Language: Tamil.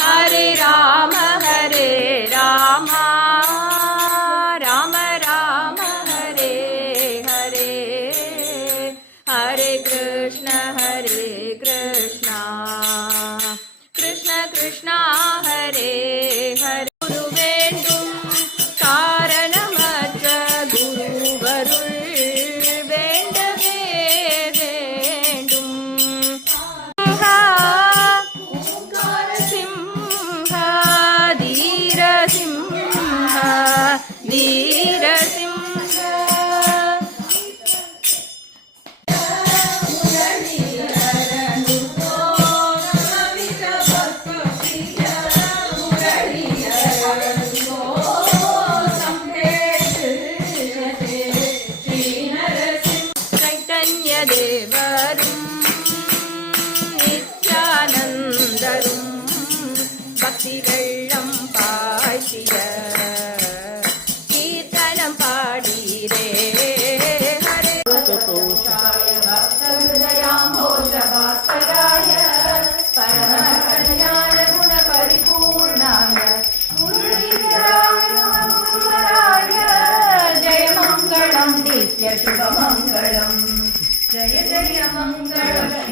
हरे राम राम राम हरे हरे, हरे कृष्ण कृष्ण कृष्ण हरे हरे. गुरु வேண்டும் காரணமற்ற குருவருள் வேண்டவே வேண்டும். ஓங்கார சிம்ஹ தீர சிம்ஹ தீர சிம்ஹ தேவரும் நித்யானந்தரும் பக்தி வெள்ளம் பாய்ச்சிய கீர்த்தனம் பாடீரே. ஹரே கோஷாய பக்தஹ்ருதயாம்போஜபாஸ்கராய பரம கல்யாண குண பரிபூர்ணாய முரளீதராய குருவராய ஜெய மங்களம் நித்ய சுப மங்களம். जय जय मंगल.